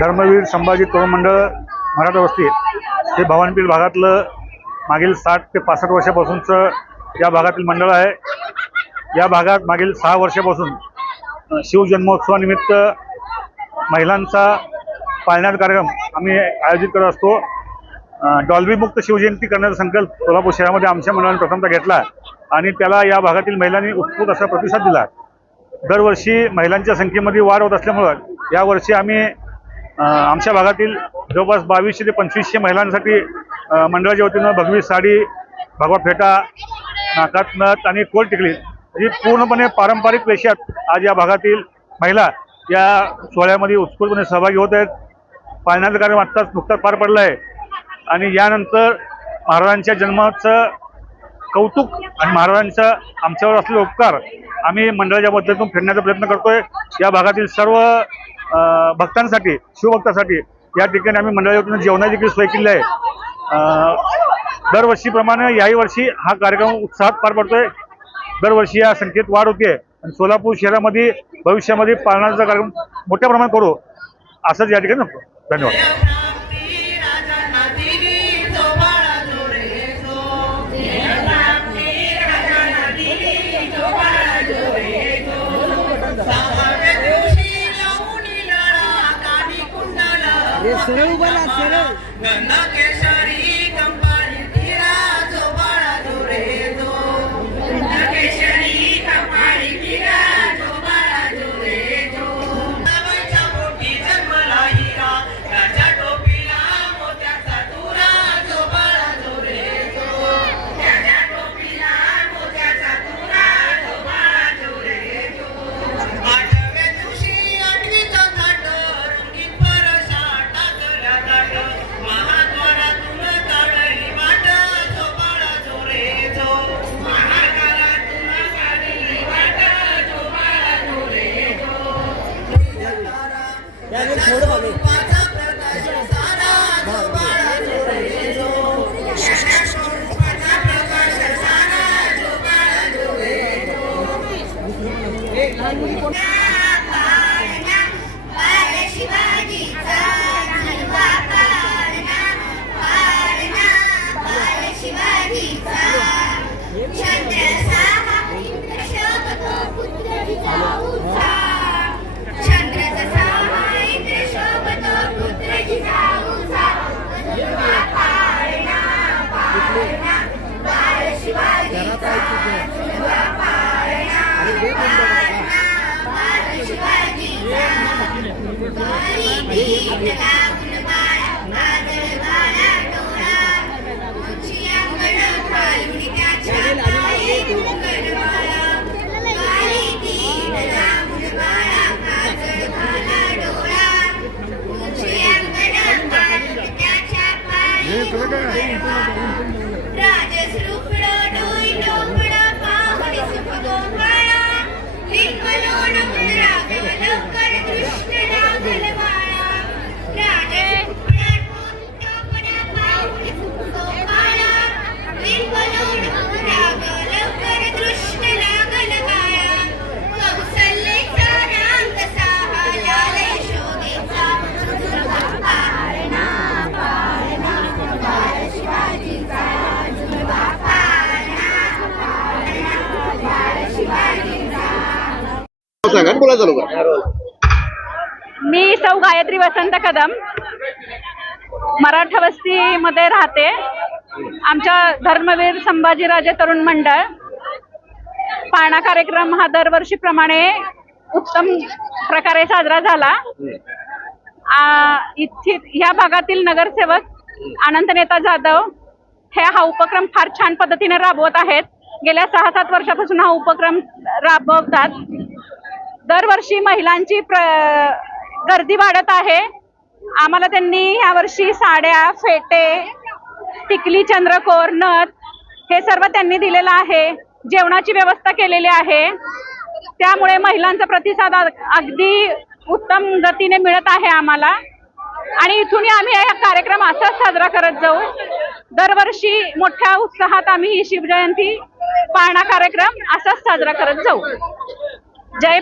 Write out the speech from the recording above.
धर्मवीर संभाजी तरुण मंडळ मराठा वस्ती हे भवानपीर भागातलं मागील साठ ते पासष्ट वर्षापासूनचं या भागातील मंडळ आहे. या भागात मागील सहा वर्षापासून शिवजन्मोत्सवानिमित्त महिलांचा पाळण्यात कार्यक्रम आम्ही आयोजित करत असतो. डॉल्बीमुक्त शिवजयंती करण्याचा संकल्प सोलापूर शहरामध्ये आमच्या मंडळाने प्रथमतः घेतला आणि त्याला या भागातील महिलांनी उत्स्फूर्त असा प्रतिसाद दिला. दरवर्षी महिलांच्या संख्येमध्ये वाढ होत असल्यामुळं यावर्षी आम्ही आमच्या भागातील जवळपास बावीसशे ते पंचवीसशे महिलांसाठी मंडळाच्या वतीनं भगवी साडी भगवा फेटा नाकात नथ आणि कोल टिकली. ही पूर्णपणे पारंपरिक वेशात आज या भागातील महिला या सोहळ्यामध्ये उत्स्फूर्तपणे सहभागी होत आहेत. पाळण्याचं कार्यक्रम आत्ताच नुकताच पार पडलं आहे आणि यानंतर महाराजांच्या जन्माचं कौतुक आणि महाराजांचा आमच्यावर असलेले उपकार आम्ही मंडळाच्या मदतीतून फेडण्याचा प्रयत्न करतोय. या भागातील सर्व भक्तांसाठी शिवभक्तासाठी या ठिकाणी आम्ही मंडळाच्या वतीनं जेवणाची देखील सोय केली आहे. दरवर्षीप्रमाणे याही वर्षी हा कार्यक्रम उत्साहात पार पडतोय. दरवर्षी या संख्येत वाढ होते. आणि सोलापूर शहरामध्ये भविष्यामध्ये पालनाचा कार्यक्रम मोठ्या प्रमाणात करू असंच या ठिकाणी धन्यवाद. सरळ उभा ना सरळ Hari Bintang. बोला चालू मी सौ गायत्री वसंत कदम. मराठा वस्तीमध्ये राहते. आमच्या धर्मवीर संभाजीराजे तरुण मंडळ. पाळणा कार्यक्रम हा दरवर्षीप्रमाणे उत्तम प्रकारे साजरा झाला. आ, इथे ह्या भागातील नगरसेवक आनंद नेता जाधव हे हा उपक्रम फार छान पद्धतीने राबवत आहेत. गेल्या सहा सात वर्षापासून हा उपक्रम राबवतात. दरवर्षी महिलांची प्र गर्दी वाढत आहे. आम्हाला त्यांनी यावर्षी साड्या फेटे टिकली चंद्रकोर नथ हे सर्व त्यांनी दिलेलं आहे. जेवणाची व्यवस्था केलेली आहे. त्यामुळे महिलांचा प्रतिसाद अगदी उत्तम गतीने मिळत आहे आम्हाला. आणि इथूनही आम्ही हा कार्यक्रम असाच साजरा करत जाऊ. दरवर्षी मोठ्या उत्साहात आम्ही ही शिवजयंती पाळणा कार्यक्रम असाच साजरा करत जाऊ. जय